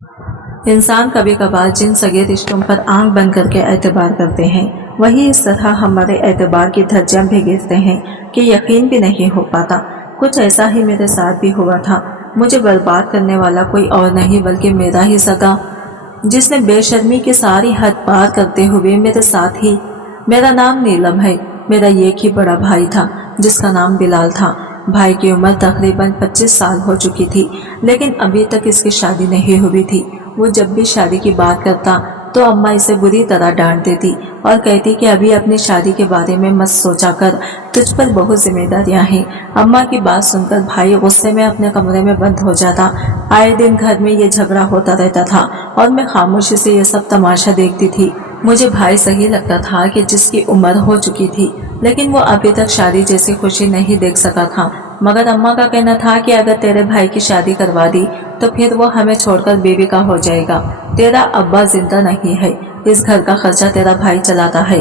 इंसान कभी कभार जिन सगे रिश्तों पर आंख बंद करके एतबार करते हैं, वही इस तरह हमारे एतबार की धज्जियां भिगोते हैं कि यकीन भी नहीं हो पाता। कुछ ऐसा ही मेरे साथ भी हुआ था। मुझे बर्बाद करने वाला कोई और नहीं बल्कि मेरा ही सगा, जिसने बेशर्मी की सारी हद पार करते हुए मेरे साथ ही। मेरा नाम नीलम है। मेरा एक ही बड़ा भाई था जिसका नाम बिलाल था। भाई की उम्र तकरीबन 25 साल हो चुकी थी, लेकिन अभी तक इसकी शादी नहीं हुई थी। वो जब भी शादी की बात करता तो अम्मा इसे बुरी तरह डांट देती और कहती कि अभी अपनी शादी के बारे में मत सोचा कर, तुझ पर बहुत जिम्मेदारियां हैं। अम्मा की बात सुनकर भाई गुस्से में अपने कमरे में बंद हो जाता। आए दिन घर में ये झगड़ा होता रहता था और मैं खामोशी से ये सब तमाशा देखती थी। मुझे भाई सही लगता था कि जिसकी उम्र हो चुकी थी, लेकिन वो अभी तक शादी जैसी खुशी नहीं देख सका था। मगर अम्मा का कहना था कि अगर तेरे भाई की शादी करवा दी तो फिर वो हमें छोड़कर बेबी का हो जाएगा। तेरा अब्बा जिंदा नहीं है, इस घर का खर्चा तेरा भाई चलाता है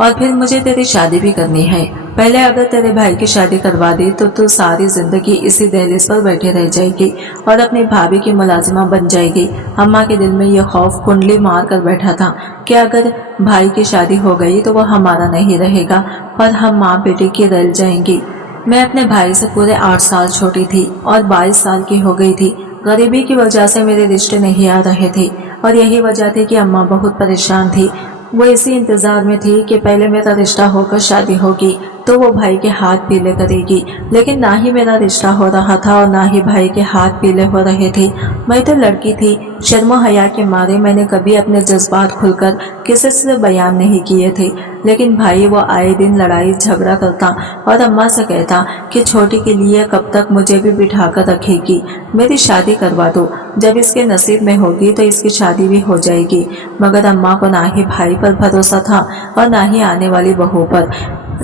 और फिर मुझे तेरी शादी भी करनी है। पहले अगर तेरे भाई की शादी करवा दी तो तू सारी जिंदगी इसी दहलीज पर बैठे रह जाएगी और अपनी भाभी की मुलाजिमा बन जाएगी। अम्मा के दिल में ये खौफ कुंडली मार कर बैठा था कि अगर भाई की शादी हो गई तो वो हमारा नहीं रहेगा और हम माँ बेटी की रल जाएंगी। मैं अपने भाई से पूरे 8 साल छोटी थी और 22 साल की हो गई थी। गरीबी की वजह से मेरे रिश्ते नहीं आ रहे थे और यही वजह थी कि अम्मा बहुत परेशान थी। वो इसी इंतजार में थी कि पहले मेरा रिश्ता होकर शादी होगी तो वो भाई के हाथ पीले करेगी, लेकिन ना ही मेरा रिश्ता हो रहा था और ना ही भाई के हाथ पीले हो रहे थे। मैं तो लड़की थी, शर्म हया के मारे मैंने कभी अपने जज्बात खुलकर किसी से बयान नहीं किए थे। लेकिन भाई वो आए दिन लड़ाई झगड़ा करता और अम्मा से कहता कि छोटी के लिए कब तक मुझे भी बिठा कर रखेगी, मेरी शादी करवा दो, जब इसके नसीब में होगी तो इसकी शादी भी हो जाएगी। मगर अम्मा को ना ही भाई पर भरोसा था और ना ही आने वाली बहू पर,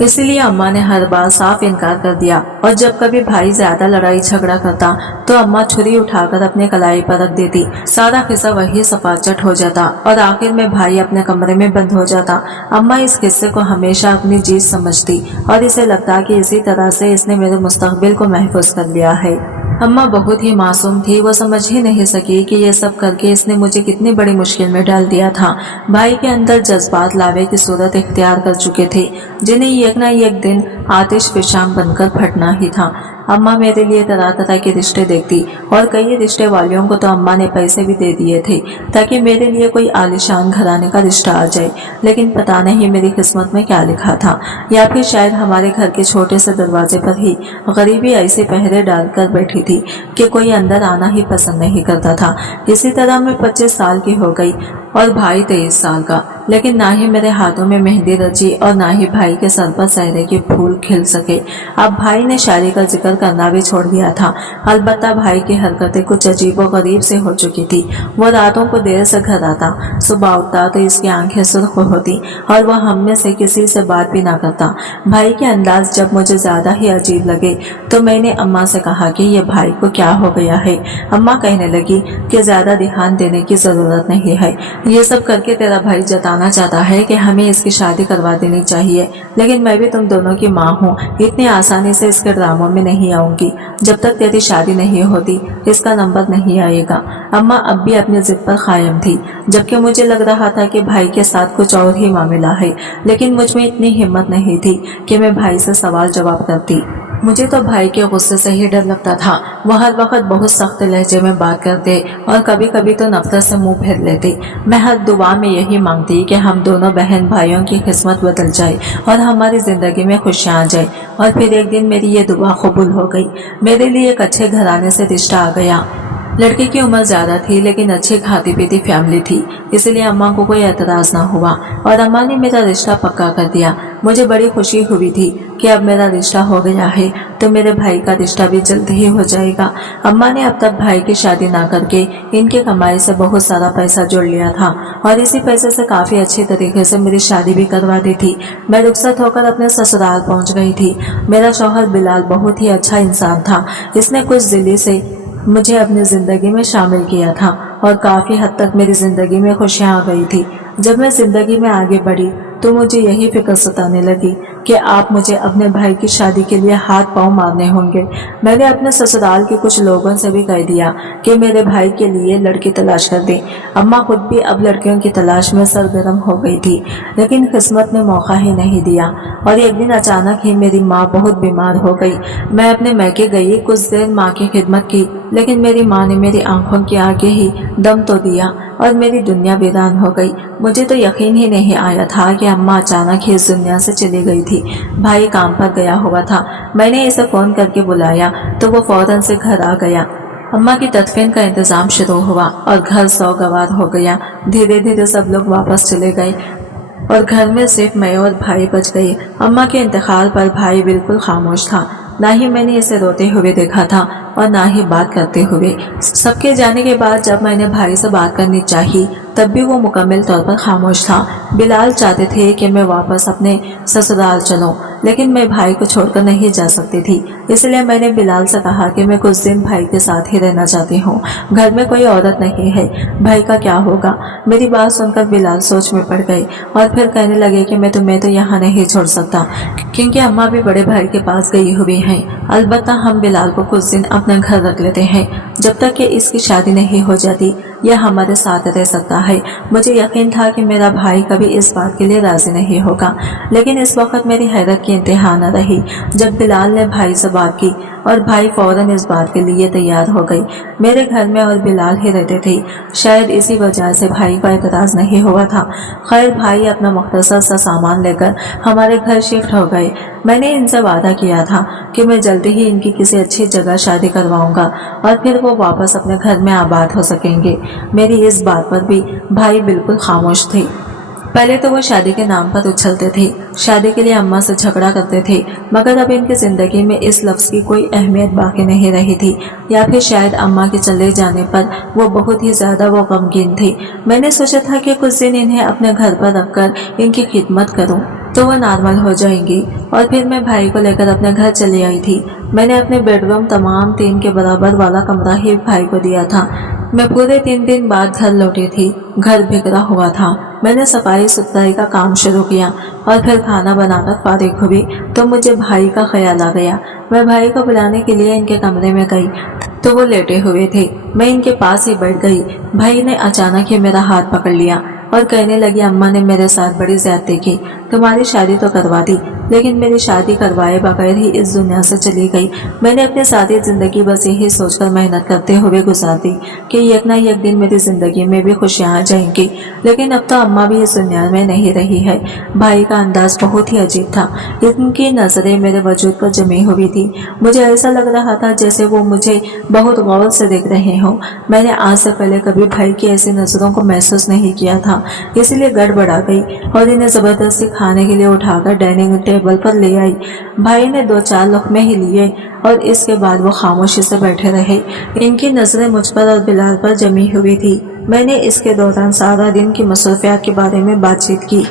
इसलिए अम्मा ने हर बार साफ इनकार कर दिया। और जब कभी भाई ज्यादा लड़ाई झगड़ा करता तो अम्मा छुरी उठाकर अपने कलाई पर रख देती। सारा किस्सा वही सफाचट हो जाता और आखिर में भाई अपने कमरे में बंद हो जाता। अम्मा इस किस्से को हमेशा अपनी जीत समझती और इसे लगता कि इसी तरह से इसने मेरे मुस्तकबिल को महफूज कर लिया है। अम्मा बहुत ही मासूम थी, वो समझ ही नहीं सकी कि ये सब करके इसने मुझे कितनी बड़ी मुश्किल में डाल दिया था। भाई के अंदर जज्बात लावे की सूरत इख्तियार कर चुके थे, जिन्हें एक न एक दिन आतिश फिशाम बनकर फटना ही था। अम्मा मेरे लिए तरह तरह के रिश्ते देखती और कई रिश्ते वालियों को तो अम्मा ने पैसे भी दे दिए थे ताकि मेरे लिए कोई आलिशान घराने का रिश्ता आ जाए। लेकिन पता नहीं मेरी किस्मत में क्या लिखा था, या फिर शायद हमारे घर के छोटे से दरवाजे पर ही गरीबी ऐसे पहरे डालकर बैठी थी कि कोई अंदर आना ही पसंद नहीं करता था। इसी तरह मैं 25 साल की हो गई और भाई 23 साल का, लेकिन ना ही मेरे हाथों में मेहंदी रची और ना ही भाई के सर पर सहरे के फूल खिल सके। अब भाई ने शादी का जिक्र करना भी छोड़ दिया था। अलबत्ता भाई की हरकतें कुछ अजीबो गरीब से हो चुकी थी। वो रातों को देर से घर आता, सुबह उठता तो इसकी आंखें सुर्ख होती और वह हम में से किसी से बात भी ना करता। भाई के अंदाज जब मुझे ज्यादा ही अजीब लगे तो मैंने अम्मा से कहा कि ये भाई को क्या हो गया है। अम्मा कहने लगी कि ज्यादा ध्यान देने की जरूरत नहीं है, ये सब करके तेरा भाई जताना चाहता है कि हमें इसकी शादी करवा देनी चाहिए, लेकिन मैं भी तुम दोनों की माँ हूँ, इतनी आसानी से इसके ड्रामों में नहीं आऊंगी। जब तक तेरी शादी नहीं होती इसका नंबर नहीं आएगा। अम्मा अब भी अपनी जिद पर कायम थी, जबकि मुझे लग रहा था कि भाई के साथ कुछ और ही मामला है। लेकिन मुझ में इतनी हिम्मत नहीं थी कि मैं भाई से सवाल जवाब करती। मुझे तो भाई के गुस्से से ही डर लगता था। वह हर वक्त बहुत सख्त लहजे में बात करते और कभी कभी तो नफरत से मुंह फेर लेते। मैं हर दुआ में यही मांगती कि हम दोनों बहन भाइयों की किस्मत बदल जाए और हमारी जिंदगी में खुशियाँ आ जाए। और फिर एक दिन मेरी ये दुआ कबूल हो गई। मेरे लिए एक अच्छे घराने से रिश्ता आ गया। लड़की की उम्र ज्यादा थी लेकिन अच्छी खाती पीती फैमिली थी, इसलिए अम्मा को कोई एतराज ना हुआ और अम्मा ने मेरा रिश्ता पक्का कर दिया। मुझे बड़ी खुशी हुई थी कि अब मेरा रिश्ता हो गया है तो मेरे भाई का रिश्ता भी जल्द ही हो जाएगा। अम्मा ने अब तक भाई की शादी ना करके इनके कमाई से बहुत सारा पैसा जोड़ लिया था और इसी पैसे से काफी अच्छी तरीके से मेरी शादी भी करवा दी थी। मैं रुखसत होकर अपने ससुराल पहुंच गई थी। मेरा शौहर बिलाल बहुत ही अच्छा इंसान था। इसने कुछ दिली से मुझे अपनी जिंदगी में शामिल किया था और काफी हद तक मेरी जिंदगी में खुशियां आ गई थी। जब मैं जिंदगी में आगे बढ़ी तो मुझे यही फिक्र सताने लगी कि आप मुझे अपने भाई की शादी के लिए हाथ पांव मारने होंगे। मैंने अपने ससुराल के कुछ लोगों से भी कह दिया कि मेरे भाई के लिए लड़की तलाश कर दें। अम्मा खुद भी अब लड़कियों की तलाश में सरगर्म हो गई थी, लेकिन किस्मत ने मौका ही नहीं दिया और एक दिन अचानक ही मेरी माँ बहुत बीमार हो गई। मैं अपने मैके गई, कुछ देर माँ की खिदमत की, लेकिन मेरी माँ ने मेरी आंखों के आगे ही दम तो दिया और मेरी दुनिया वीरान हो गई। मुझे तो यकीन ही नहीं आया था कि अम्मा अचानक ही इस दुनिया से चली गई थी। भाई काम पर गया हुआ था। मैंने इसे फोन करके बुलाया तो वो फौरन से घर आ गया। अम्मा की तदफीन का इंतजाम शुरू हुआ और घर सौगवार हो गया। धीरे धीरे सब लोग वापस चले गए और घर में सिर्फ मैं और भाई बच गए। अम्मा के इंतकाल पर भाई बिल्कुल खामोश था। ना ही मैंने इसे रोते हुए देखा था और ना ही बात करते हुए। सबके जाने के बाद जब मैंने भाई से बात करनी चाही तब भी वो मुकम्मल तौर पर खामोश था। बिलाल चाहते थे कि मैं वापस अपने ससुराल चलूं, लेकिन मैं भाई को छोड़कर नहीं जा सकती थी। इसलिए मैंने बिलाल से कहा कि मैं कुछ दिन भाई के साथ ही रहना चाहती हूँ। घर में कोई औरत नहीं है, भाई का क्या होगा। मेरी बात सुनकर बिलाल सोच में पड़ गए और फिर कहने लगे कि मैं तुम्हें तो यहाँ नहीं छोड़ सकता, क्योंकि अम्मा भी बड़े भाई के पास गई हुई हैं। अलबत्ता हम बिलाल को कुछ दिन अपने घर रख लेते हैं जब तक कि इसकी शादी नहीं हो जाती। यह हमारे साथ रह सकता है। मुझे यकीन था कि मेरा भाई कभी इस बात के लिए राजी नहीं होगा, लेकिन इस वक्त मेरी हैरत की इंतहा न रही जब बिलाल ने भाई से बात की और भाई फौरन इस बात के लिए तैयार हो गई। मेरे घर में और बिलाल ही रहते थे, शायद इसी वजह से भाई का एतराज नहीं हुआ था। खैर, भाई अपना मुख्तसर सा सामान लेकर हमारे घर शिफ्ट हो गए। मैंने इनसे वादा किया था कि मैं जल्दी ही इनकी किसी अच्छी जगह शादी करवाऊंगा और फिर वो वापस अपने घर में आबाद हो सकेंगे। मेरी इस बात पर भी भाई बिल्कुल खामोश थे। पहले तो वो शादी के नाम पर उछलते थे, शादी के लिए अम्मा से झगड़ा करते थे, मगर अब इनकी जिंदगी में इस लफ्ज की कोई अहमियत बाकी नहीं रही थी, या फिर शायद अम्मा के चले जाने पर वो बहुत ही ज्यादा वो गमगीन थे। मैंने सोचा था कि कुछ दिन इन्हें अपने घर पर रखकर इनकी खिदमत करूं तो वह नॉर्मल हो जाएंगी और फिर मैं भाई को लेकर अपने घर चली आई थी। मैंने अपने बेडरूम तमाम 3 के बराबर वाला कमरा ही भाई को दिया था। मैं पूरे 3 दिन बाद घर लौटी थी। घर बिखरा हुआ था। मैंने सफाई सुथराई का काम शुरू किया और फिर खाना बनाकर फारिग हुई तो मुझे भाई का ख्याल आ गया। मैं भाई को बुलाने के लिए इनके कमरे में गई तो वो लेटे हुए थे। मैं इनके पास ही बैठ गई। भाई ने अचानक ही मेरा हाथ पकड़ लिया और कहने लगी, अम्मा ने मेरे साथ बड़ी ज्यादती की, तुम्हारी शादी तो करवा दी, लेकिन मेरी शादी करवाए बगैर ही इस दुनिया से चली गई। मैंने अपनी सारी जिंदगी बस यही सोचकर मेहनत करते हुए गुजार दी कि एक ना एक दिन मेरी जिंदगी में भी खुशियां आ जाएंगी, लेकिन अब तो अम्मा भी इस दुनिया में नहीं रही है। भाई का अंदाज बहुत ही अजीब था। इनकी नजरें मेरे वजूद पर जमी हुई थी। मुझे ऐसा लग रहा था जैसे वो मुझे बहुत गौर से देख रहे हों। मैंने आज से पहले कभी भाई की ऐसी नजरों को महसूस नहीं किया था, इसलिए गड़बड़ा गई और इन्हें जबरदस्ती खाने के लिए उठाकर डाइनिंग टेबल पर ले आई। भाई ने 2-4 लुक़मे ही लिए और इसके बाद वो खामोशी से बैठे रहे। इनकी नजरें मुझ पर और बिलाल पर जमी हुई थी। मैंने इसके दौरान सारा दिन की मसरूफियात के बारे में बातचीत की।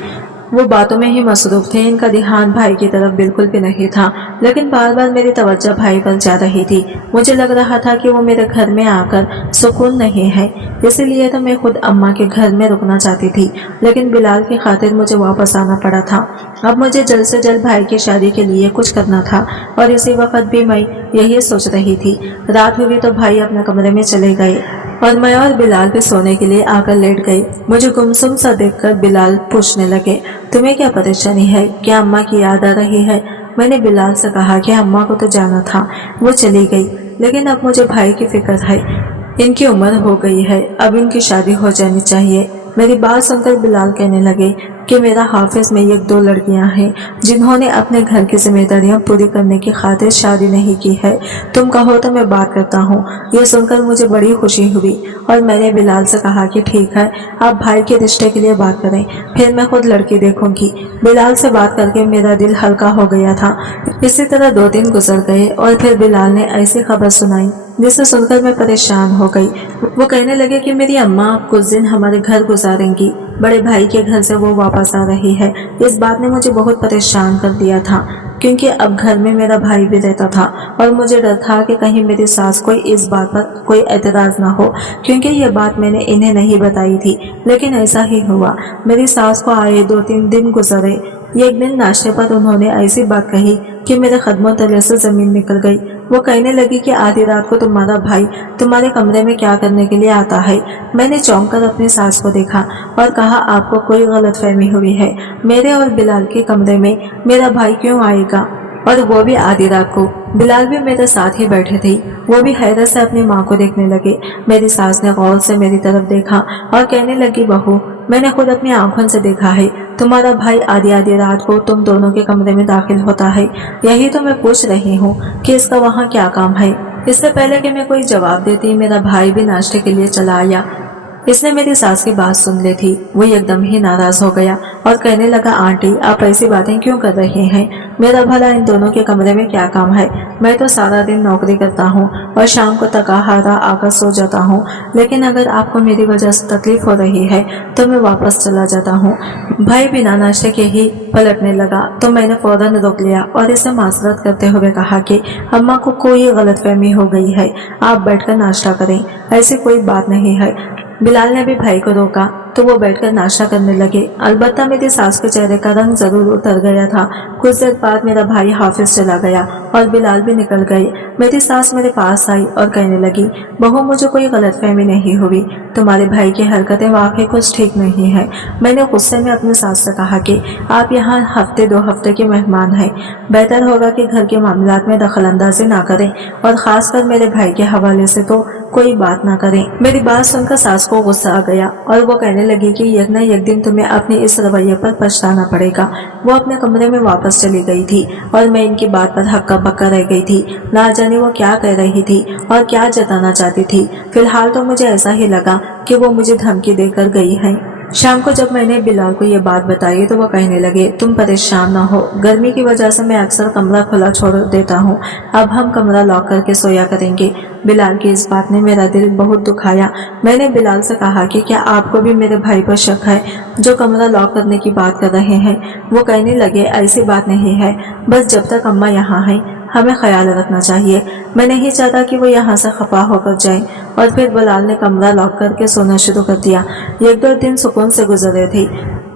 वो बातों में ही मसरूफ थे, इनका ध्यान भाई की तरफ बिल्कुल भी नहीं था, लेकिन बार बार मेरी तवज्जो भाई पर जा रही थी। मुझे लग रहा था कि वो मेरे घर में आकर सुकून नहीं है, इसीलिए तो मैं खुद अम्मा के घर में रुकना चाहती थी, लेकिन बिलाल की खातिर मुझे वापस आना पड़ा था। अब मुझे जल्द से जल्द भाई की शादी के लिए कुछ करना था और इसी वक्त भी मैं यही सोच रही थी। रात हुई तो भाई अपने कमरे में चले गए और मैं और बिलाल भी सोने के लिए आकर लेट गए। मुझे गुमसुम सा देखकर बिलाल पूछने लगे, तुम्हें क्या परेशानी है? क्या अम्मा की याद आ रही है? मैंने बिलाल से कहा कि अम्मा को तो जाना था, वो चली गई, लेकिन अब मुझे भाई की फिक्र है। इनकी उम्र हो गई है, अब इनकी शादी हो जानी चाहिए। मेरी बात सुनकर बिलाल कहने लगे कि मेरा हाफिज में 1-2 लड़कियां हैं जिन्होंने अपने घर की जिम्मेदारियां पूरी करने की खातिर शादी नहीं की है। तुम कहो तो मैं बात करता हूँ। यह सुनकर मुझे बड़ी खुशी हुई और मैंने बिलाल से कहा कि ठीक है, आप भाई के रिश्ते के लिए बात करें, फिर मैं खुद लड़की देखूंगी। बिलाल से बात करके मेरा दिल हल्का हो गया था। इसी तरह 2 दिन गुजर गए और फिर बिलाल ने ऐसी खबर सुनाई जिसे सुनकर मैं परेशान हो गई। वो कहने लगे कि मेरी अम्मा कुछ दिन हमारे घर गुजारेंगी, बड़े भाई के घर से वो वापस आ रही है। इस बात ने मुझे बहुत परेशान कर दिया था, क्योंकि अब घर में मेरा भाई भी रहता था और मुझे डर था कि कहीं मेरी सास को इस बात पर कोई एतराज ना हो, क्योंकि ये बात मैंने इन्हें नहीं बताई थी, लेकिन ऐसा ही हुआ। मेरी सास को आए 2-3 दिन गुजरे एक दिन नाश्ते पर उन्होंने ऐसी बात कही कि मेरे कदमों तले से जमीन निकल गई। वो कहने लगी कि आधी रात को तुम्हारा भाई तुम्हारे कमरे में क्या करने के लिए आता है। मैंने चौंक कर अपनी सास को देखा और कहा, आपको कोई गलतफहमी हुई है। मेरे और बिलाल के कमरे में मेरा भाई क्यों आएगा, और वो भी आधी रात को। बिलाल भी मेरे साथ ही बैठे थे। वो भी हैरत से अपनी माँ को देखने लगे। मेरी सास ने गौर से मेरी तरफ देखा और कहने लगी, बहू, मैंने खुद अपनी आंखों से देखा है, तुम्हारा भाई आधी आधी रात को तुम दोनों के कमरे में दाखिल होता है। यही तो मैं पूछ रही हूँ कि इसका वहाँ क्या काम है। इससे पहले कि मैं कोई जवाब देती, मेरा भाई भी नाश्ते के लिए चला आया। इसने मेरी सास की बात सुन ली थी। वो एकदम ही नाराज हो गया और कहने लगा, आंटी, आप ऐसी बातें क्यों कर रही हैं? मेरा भला इन दोनों के कमरे में क्या काम है? मैं तो सारा दिन नौकरी करता हूँ और शाम को थका हारा आकर सो जाता हूँ, लेकिन अगर आपको मेरी वजह से तकलीफ हो रही है तो मैं वापस चला जाता हूँ। भाई बिना नाश्ते के ही पलटने लगा तो मैंने फौरन रोक लिया और इसे माजरत करते हुए कहा कि अम्मा को कोई गलतफहमी हो गई है, आप बैठकर नाश्ता करें, ऐसी कोई बात नहीं है। बिलाल ने भी भाई को रोका तो वो बैठकर नाश्ता करने लगे। अलबत्ता मेरी सास के चेहरे का रंग जरूर उतर गया था। कुछ देर बाद मेरा भाई हाफिज चला गया और बिलाल भी निकल गए। मेरी सास मेरे पास आई और कहने लगी, बहू, मुझे कोई गलतफहमी नहीं हुई, तुम्हारे भाई की हरकतें वाकई कुछ ठीक नहीं है। मैंने गुस्से में अपनी सास से कहा कि आप यहाँ हफ्ते 2 हफ्ते के मेहमान हैं, बेहतर होगा कि घर के मामलात में दखल अंदाजी ना करें और खासकर मेरे भाई के हवाले से तो कोई बात ना करें। मेरी बात सुनकर सास को गुस्सा आ गया और वो कहने लगी कि एक न एक दिन तुम्हें अपने इस रवैये पर पछताना पड़ेगा। वो अपने कमरे में वापस चली गई थी और मैं इनकी बात पर हक्का बक्का रह गई थी। ना जाने वो क्या कह रही थी और क्या जताना चाहती थी। फिलहाल तो मुझे ऐसा ही लगा कि वो मुझे धमकी देकर गई है। शाम को जब मैंने बिलाल को ये बात बताई तो वो कहने लगे, तुम परेशान ना हो, गर्मी की वजह से मैं अक्सर कमरा खुला छोड़ देता हूँ, अब हम कमरा लॉक करके सोया करेंगे। बिलाल की इस बात ने मेरा दिल बहुत दुखाया। मैंने बिलाल से कहा कि क्या आपको भी मेरे भाई पर शक है जो कमरा लॉक करने की बात कर रहे हैं? वो कहने लगे, ऐसी बात नहीं है, बस जब तक अम्मा यहाँ है हमें ख्याल रखना चाहिए। मैं नहीं चाहता कि वो यहाँ से खफा होकर जाए। और फिर बिलाल ने कमरा लॉक करके सोना शुरू कर दिया। 1-2 दिन सुकून से गुजरे थे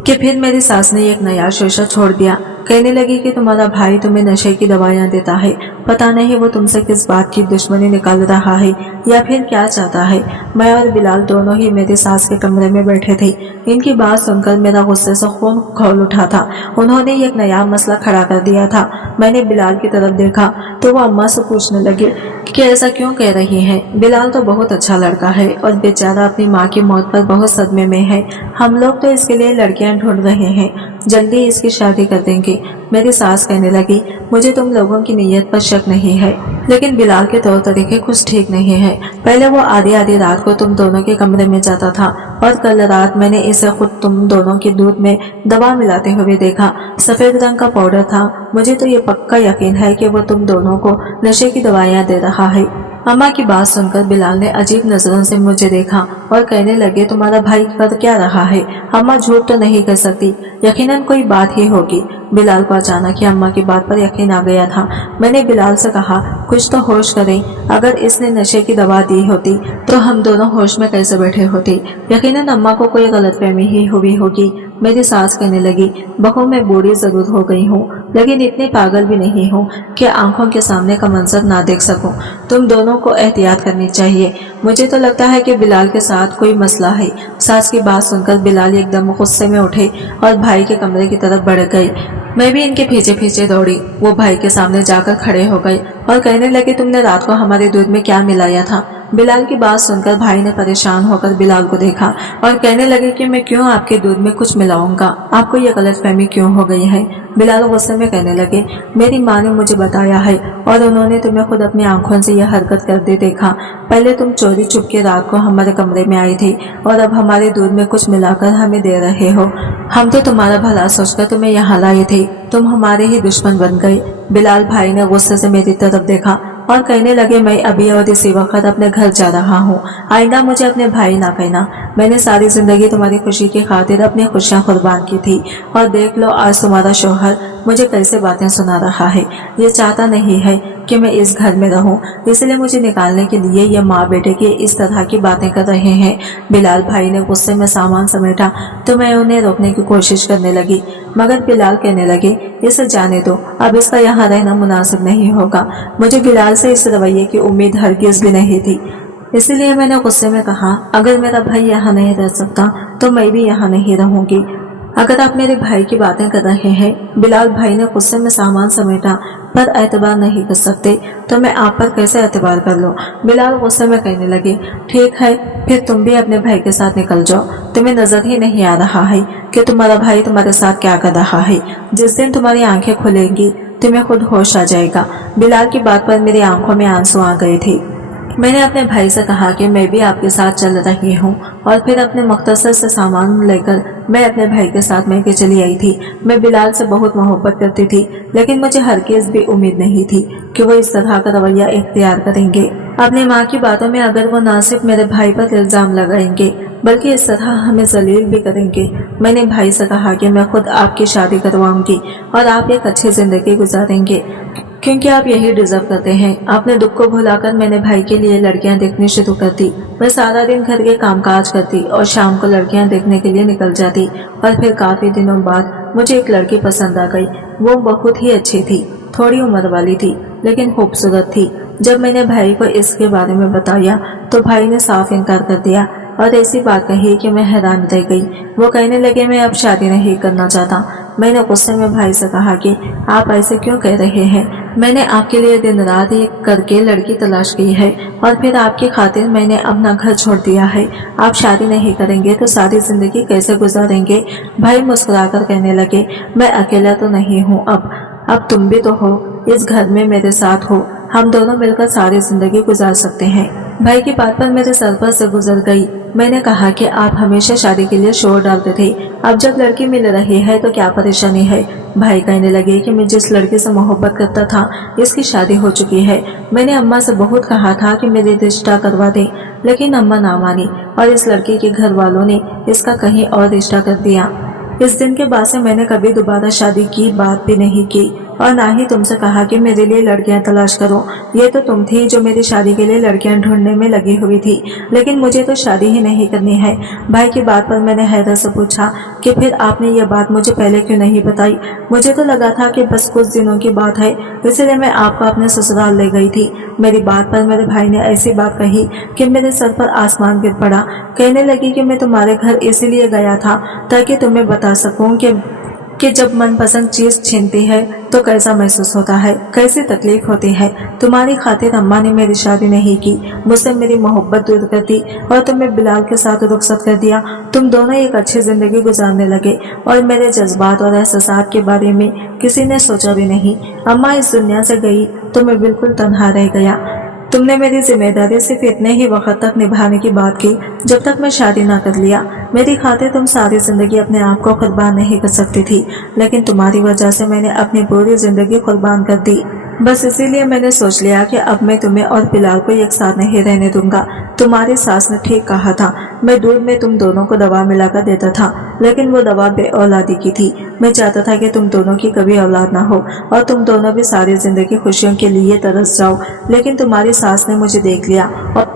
कि फिर मेरी सास ने एक नया शोशा छोड़ दिया। कहने लगी कि तुम्हारा भाई तुम्हें नशे की दवाइयाँ देता है, पता नहीं वो तुमसे किस बात की दुश्मनी निकाल रहा है या फिर क्या चाहता है। मैं और बिलाल दोनों ही मेरी सास के कमरे में बैठे थे। इनकी बात सुनकर मेरा गुस्से से खून खौल उठा था। उन्होंने एक नया मसला खड़ा कर दिया था। मैंने बिलाल की तरफ देखा तो वो अम्मा से पूछने लगे कि ऐसा क्यों कह रही हैं? बिलाल तो बहुत अच्छा लड़का है और बेचारा अपनी माँ की मौत पर बहुत सदमे में है। हम लोग तो इसके लिए लड़कियां ढूंढ रहे हैं, जल्दी इसकी शादी कर देंगे। मेरी सास कहने लगी, मुझे तुम लोगों की नीयत पर शक नहीं है, लेकिन बिलाल के तौर तरीके कुछ ठीक नहीं है। पहले वो आधी आधी रात को तुम दोनों के कमरे में जाता था और कल रात मैंने इसे खुद तुम दोनों के दूध में दवा मिलाते हुए देखा। सफेद रंग का पाउडर था। मुझे तो ये पक्का यकीन है कि वो तुम दोनों को नशे की दवाइयाँ दे रहा है। अम्मा की बात सुनकर बिलाल ने अजीब नजरों से मुझे देखा और कहने लगे, तुम्हारा भाई कर क्या रहा है? अम्मा झूठ तो नहीं कर सकती, यकीनन कोई बात ही होगी। बिलाल को अचानक ही अम्मा की बात पर यकीन आ गया था। मैंने बिलाल से कहा, कुछ तो होश करें, अगर इसने नशे की दवा दी होती तो हम दोनों होश में कैसे बैठे होते? यकीनन अम्मा को कोई गलतफहमी ही हुई होगी। मेरी सास कहने लगी, बहू, मैं बूढ़ी जरूर हो गई हूँ, लेकिन इतनी पागल भी नहीं हूँ कि आंखों के सामने का मंजर ना देख सकूं। तुम दोनों को एहतियात करनी चाहिए। मुझे तो लगता है कि बिलाल के साथ कोई मसला है। सास की बात सुनकर बिलाल एकदम गुस्से में उठे और भाई के कमरे की तरफ बढ़ गए। मैं भी इनके पीछे पीछे दौड़ी। वो भाई के सामने जाकर खड़े हो गए और कहने लगे, तुमने रात को हमारे दूध में क्या मिलाया था? बिलाल की बात सुनकर भाई ने परेशान होकर बिलाल को देखा और कहने लगे कि मैं क्यों आपके दूध में कुछ मिलाऊंगा? आपको ये गलतफहमी क्यों हो गई है? बिलाल गुस्से में कहने लगे, मेरी माँ ने मुझे बताया है और उन्होंने तुम्हें खुद अपनी आंखों से यह हरकत करते देखा। पहले तुम चोरी छुप के रात को हमारे कमरे में आई थी और अब हमारे दूध में कुछ मिलाकर हमें दे रहे हो। हम तो तुम्हारा भला सोचकर तुम्हें यहाँ लाए थे, तुम हमारे ही दुश्मन बन गए। बिलाल भाई ने गुस्से से मेरी तरफ देखा और कहने लगे, मैं अभी और इसी वक्त अपने घर जा रहा हूँ, आइंदा मुझे अपने भाई ना कहना। मैंने सारी जिंदगी तुम्हारी खुशी की खातिर अपनी खुशियाँ कुर्बान की थी और देख लो आज तुम्हारा शौहर मुझे कैसे बातें सुना रहा है। ये चाहता नहीं है कि मैं इस घर में रहूं, इसलिए मुझे निकालने के लिए ये माँ बेटे की इस तरह की बातें कर रहे हैं। बिलाल भाई ने गुस्से में सामान समेटा तो मैं उन्हें रोकने की कोशिश करने लगी। मगर बिलाल कहने लगे, इसे जाने दो, अब इसका यहाँ रहना मुनासिब नहीं होगा। मुझे बिलाल से इस रवैये की उम्मीद हरगिज भी नहीं थी। इसीलिए मैंने गुस्से में कहा, अगर मेरा भाई यहाँ नहीं रह सकता तो मैं भी यहाँ नहीं रहूंगी। अगर आप मेरे भाई की बातें कर रहे हैं, बिलाल भाई ने गुस्से में सामान समेटा, पर एतबार नहीं कर सकते तो मैं आप पर कैसे एतबार कर लूं? बिलाल गुस्से में कहने लगे, ठीक है, फिर तुम भी अपने भाई के साथ निकल जाओ। तुम्हें नजर ही नहीं आ रहा है कि तुम्हारा भाई तुम्हारे साथ क्या कर रहा है? जिस दिन तुम्हारी आंखें खुलेंगी तुम्हें खुद होश आ जाएगा। बिलाल की बात पर मेरी आंखों में आंसू आ गए थे। मैंने अपने भाई से कहा कि मैं भी आपके साथ चल रही हूँ, और फिर अपने मुख्तसर से सामान लेकर मैं अपने भाई के साथ मैके चली आई थी। मैं बिलाल से बहुत मोहब्बत करती थी, लेकिन मुझे हरगिज़ भी उम्मीद नहीं थी कि वो इस तरह का रवैया इख्तियार करेंगे। अपनी माँ की बातों में अगर वो ना सिर्फ मेरे भाई पर इल्ज़ाम लगाएंगे बल्कि इस तरह हमें जलील भी करेंगे। मैंने भाई से कहा कि मैं खुद आपकी शादी करवाऊंगी और आप एक अच्छी जिंदगी गुजारेंगे, क्योंकि आप यही डिजर्व करते हैं। अपने दुख को भुलाकर मैंने भाई के लिए लड़कियां देखनी शुरू कर दी। मैं सारा दिन घर के कामकाज करती और शाम को लड़कियां देखने के लिए निकल जाती, और फिर काफी दिनों बाद मुझे एक लड़की पसंद आ गई। वो बहुत ही अच्छी थी, थोड़ी उम्र वाली थी, लेकिन खूबसूरत थी। जब मैंने भाई को इसके बारे में बताया तो भाई ने साफ इनकार कर दिया और ऐसी बात कही कि मैं हैरान रह गई। वो कहने लगे, मैं अब शादी नहीं करना चाहता। मैंने गुस्से में भाई से कहा कि आप ऐसे क्यों कह रहे हैं? मैंने आपके लिए दिन रात एक करके लड़की तलाश की है, और फिर आपकी खातिर मैंने अपना घर छोड़ दिया है। आप शादी नहीं करेंगे तो सारी जिंदगी कैसे गुजारेंगे? भाई मुस्कुराकर कहने लगे, मैं अकेला तो नहीं हूँ, अब तुम भी तो हो, इस घर में मेरे साथ हो, हम दोनों मिलकर सारी जिंदगी गुजार सकते हैं। भाई की बात पर मेरे सर पर से गुजर गई। मैंने कहा कि आप हमेशा शादी के लिए शोर डालते थे, अब जब लड़की मिल रही है तो क्या परेशानी है? भाई कहने लगे कि मैं जिस लड़की से मोहब्बत करता था इसकी शादी हो चुकी है। मैंने अम्मा से बहुत कहा था कि मेरे रिश्ता करवा दें, लेकिन अम्मा ना मानी और इस लड़की के घर वालों ने इसका कहीं और रिश्ता कर दिया। इस दिन के बाद से मैंने कभी दोबारा शादी की बात भी नहीं की, और ना ही तुमसे कहा कि मेरे लिए लड़कियां तलाश करो। ये तो तुम थी जो मेरी शादी के लिए लड़कियां ढूंढने में लगी हुई थी, लेकिन मुझे तो शादी ही नहीं करनी है। भाई की बात पर मैंने हैदर से पूछा कि फिर आपने ये बात मुझे पहले क्यों नहीं बताई? मुझे तो लगा था कि बस कुछ दिनों की बात है, इसलिए मैं आपको अपने ससुराल ले गई थी। मेरी बात पर मेरे भाई ने ऐसी बात कही कि मेरे सर पर आसमान गिर पड़ा। कहने लगी कि मैं तुम्हारे घर इसीलिए गया था ताकि तुम्हें बता सकूं कि जब मनपसंद चीज छीनती है तो कैसा महसूस होता है, कैसी तकलीफ होती है। तुम्हारी खातिर अम्मा ने मेरी शादी नहीं की, मुझसे मेरी मोहब्बत दूर कर दी और तुम्हें बिलाल के साथ रुखसत कर दिया। तुम दोनों एक अच्छी जिंदगी गुजारने लगे और मेरे जज्बात और एहसासात के बारे में किसी ने सोचा भी नहीं। अम्मा इस दुनिया से गई तो मैं बिल्कुल तन्हा रह गया। तुमने मेरी जिम्मेदारी सिर्फ इतने ही वक्त तक निभाने की बात की जब तक मैं शादी ना कर लिया। मेरी खातिर तुम सारी जिंदगी अपने आप को कुर्बान नहीं कर सकती थी, लेकिन तुम्हारी वजह से मैंने अपनी पूरी जिंदगी कुर्बान कर दी। बस इसीलिए मैंने सोच लिया कि अब मैं तुम्हें और बिलाल को एक साथ नहीं रहने दूंगा। तुम्हारी सास ने ठीक कहा था, मैं दूध में तुम दोनों को दवा मिलाकर देता था, लेकिन वो दवा बे औलादी की थी। मैं चाहता था कि तुम दोनों की कभी औलाद ना हो और तुम दोनों भी सारी जिंदगी खुशियों के लिए तरस जाओ, लेकिन तुम्हारी सास ने मुझे देख लिया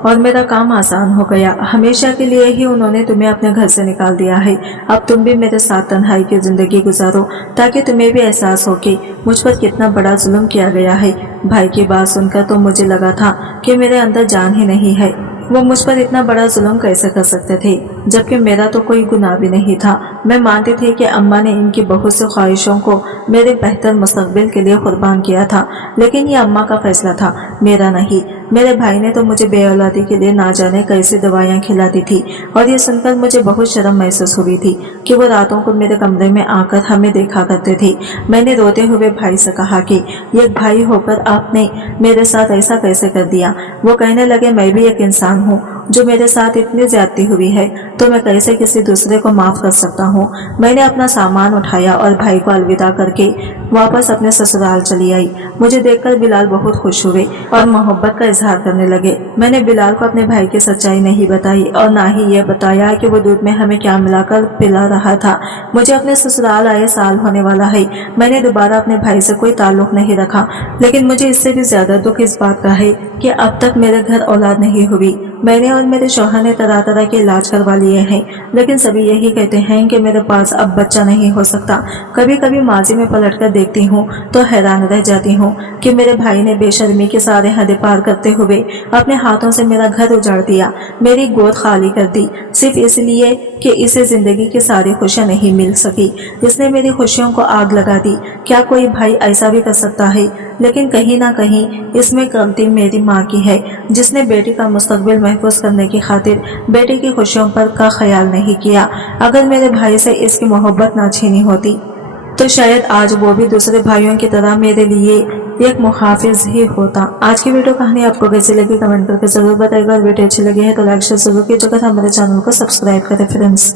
और मेरा काम आसान हो गया। हमेशा के लिए ही उन्होंने तुम्हें अपने घर से निकाल दिया है। अब तुम भी मेरे साथ तन्हाई की जिंदगी गुजारो ताकि तुम्हें भी एहसास हो कि मुझ पर कितना बड़ा जुल्म किया गया है। भाई की बात सुनकर तो मुझे लगा था कि मेरे अंदर जान ही नहीं है। वो मुझ पर इतना बड़ा जुल्म कैसे कर सकते थे, जबकि मेरा तो कोई गुनाह भी नहीं था। मैं मानती थी कि अम्मा ने इनकी बहुत सी ख्वाहिशों को मेरे बेहतर मुस्तकबिल के लिए कुर्बान किया था, लेकिन ये अम्मा का फैसला था, मेरा नहीं। मेरे भाई ने तो मुझे बेऔलादी के लिए ना जाने कैसी दवाइयाँ खिला दी थी, और ये सुनकर मुझे बहुत शर्म महसूस हुई थी कि वो रातों को मेरे कमरे में आकर हमें देखा करते थे। मैंने रोते हुए भाई से कहा कि एक भाई होकर आपने मेरे साथ ऐसा कैसे कर दिया? वो कहने लगे, मैं भी एक इंसान हूँ जो मेरे साथ इतनी ज्यादती हुई है तो मैं कैसे किसी दूसरे को माफ कर सकता हूँ। मैंने अपना सामान उठाया और भाई को अलविदा करके वापस अपने ससुराल चली आई। मुझे देखकर बिलाल बहुत खुश हुए और मोहब्बत का इजहार करने लगे। मैंने बिलाल को अपने भाई की सच्चाई नहीं बताई और ना ही ये बताया कि वो दूध में हमें क्या मिलाकर पिला रहा था। मुझे अपने ससुराल आए साल होने वाला है। मैंने दोबारा अपने भाई से कोई ताल्लुक नहीं रखा, लेकिन मुझे इससे भी ज्यादा दुख इस बात का है कि अब तक मेरे घर औलाद नहीं हुई मैंने और मेरे शौहर ने तरह तरह के इलाज करवा लिए हैं, लेकिन सभी यही कहते हैं कि मेरे पास अब बच्चा नहीं हो सकता। कभी कभी माजी में पलटकर देखती हूँ तो हैरान रह जाती हूँ कि मेरे भाई ने बेशर्मी के सारे हदें पार करते हुए अपने हाथों से मेरा घर उजाड़ दिया, मेरी गोद खाली कर दी, सिर्फ इसलिए कि इसे जिंदगी की सारी खुशियां नहीं मिल सकी। इसने मेरी खुशियों को आग लगा दी। क्या कोई भाई ऐसा भी कर सकता है? लेकिन कहीं ना कहीं इसमें गलती मेरी माँ की है, जिसने बेटी का मुस्तकबिल महफूज करने की खातिर बेटी की खुशियों पर का ख्याल नहीं किया। अगर मेरे भाई से इसकी मोहब्बत ना छीनी होती तो शायद आज वो भी दूसरे भाइयों की तरह मेरे लिए एक मुहाफिज ही होता। आज की वीडियो कहानी आपको कैसी लगी कमेंट करके जरूर बताइएगा। वीडियो अच्छी लगी है तो लाइक शेयर जरूर कीजिएगा। हमारे चैनल को सब्सक्राइब करें फ्रेंड्स।